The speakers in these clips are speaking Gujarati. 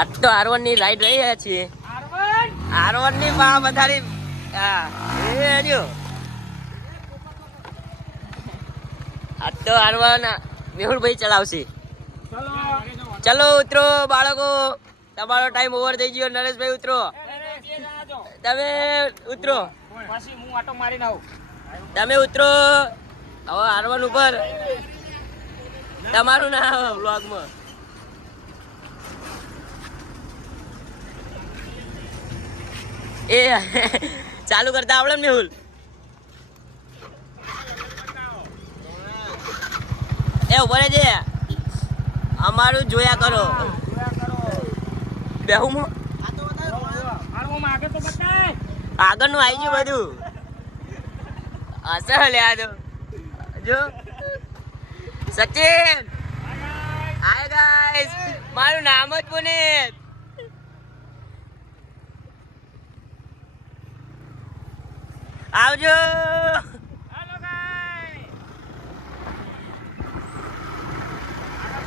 આજ તો R1 ની રાઈડ રહી રહ્યા છીએ. R1 ની બા વધારી. હા એ જો આજ તો R1 મેહુલભાઈ ચલાવશે. ચલો ઉતરો બાળકો, તમારો ટાઈમ ઓવર થઈ ગયો. નરેશભાઈ ઉતરો, તમે ઉતરો, તમે ઉતરો. હવે R1 ઉપર તમારું ના આવે વ્લોગમાં. એ ચાલુ કરતા આવડે ને મેહુલ? એ ઉભો રહેજે, અમારું જોયા કરો. બેહું આગળનું આવી ગયું બધું. અસર લે આ તો જો સચિન. હાય ગાઈસ, મારું નામ જ પુનિત. આવજો.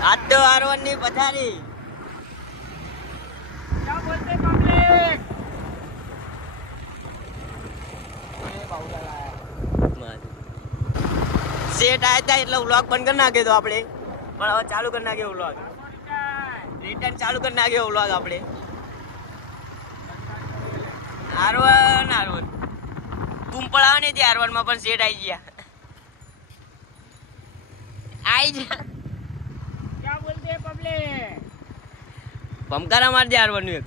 આજ તો R1 ની પથારી. સેટ આયા હતા એટલે વ્લોગ બંધ કરી નાખ્યો તો આપણે, પણ હવે ચાલુ કરી નાખ્યો વ્લોગ. રિટર્ન ચાલુ કરી નાખ્યો વ્લોગ આપણે. R1 કુંપળ આવે ને તે R1 માં પણ સેટ આવી ગયા. આઈ જા ભમકારા મારજે R1 નું એક.